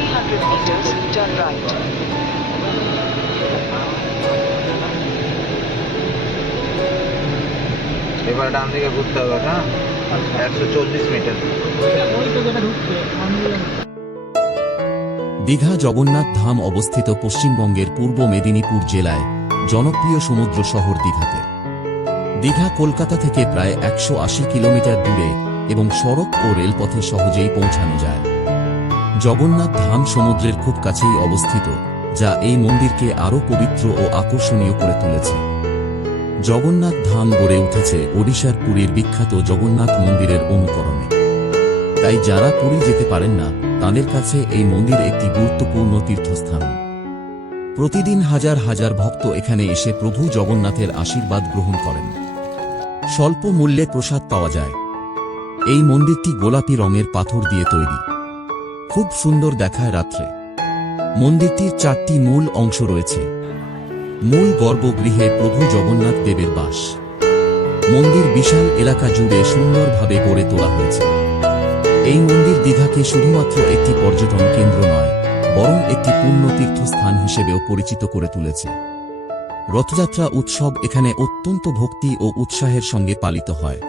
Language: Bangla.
300 meters, turn right. এবার ডান দিকে ঘুরতে হবে হ্যাঁ? একশো চল্লিশ মিটার দীঘা জগন্নাথ ধাম অবস্থিত পশ্চিমবঙ্গের পূর্ব মেদিনীপুর জেলায় জনপ্রিয় সমুদ্র শহর দীঘাতে। দীঘা কলকাতা থেকে প্রায় একশো আশি কিলোমিটার দূরে এবং সড়ক ও রেলপথে সহজেই পৌঁছানো যায়। জগন্নাথ ধাম সমুদ্রের খুব কাছেই অবস্থিত, যা এই মন্দিরকে আরও পবিত্র ও আকর্ষণীয় করে তুলেছে। জগন্নাথ ধাম গড়ে উঠেছে ওড়িশার পুরীর বিখ্যাত জগন্নাথ মন্দিরের অনুকরণে। তাই যারা পুরী যেতে পারেন না, তাদের কাছে এই মন্দির একটি গুরুত্বপূর্ণ তীর্থস্থান। প্রতিদিন হাজার হাজার ভক্ত এখানে এসে প্রভু জগন্নাথের আশীর্বাদ গ্রহণ করেন। স্বল্প মূল্যে প্রসাদ পাওয়া যায়। এই মন্দিরটি গোলাপি রঙের পাথর দিয়ে তৈরি। খুব সুন্দর দেখায় রাত্রে। মন্দিরটির চারটি মূল অংশ রয়েছে। মূল গর্ভগৃহে প্রভু জগন্নাথ দেবের বাস। মন্দির বিশাল এলাকা জুড়ে সুন্দরভাবে গড়ে তোলা হয়েছে। এই মন্দির দীঘাকে শুধুমাত্র একটি পর্যটন কেন্দ্র নয়, বরং একটি পূর্ণ তীর্থস্থান হিসেবেও পরিচিত করে তুলেছে। রথযাত্রা উৎসব এখানে অত্যন্ত ভক্তি ও উৎসাহের সঙ্গে পালিত হয়।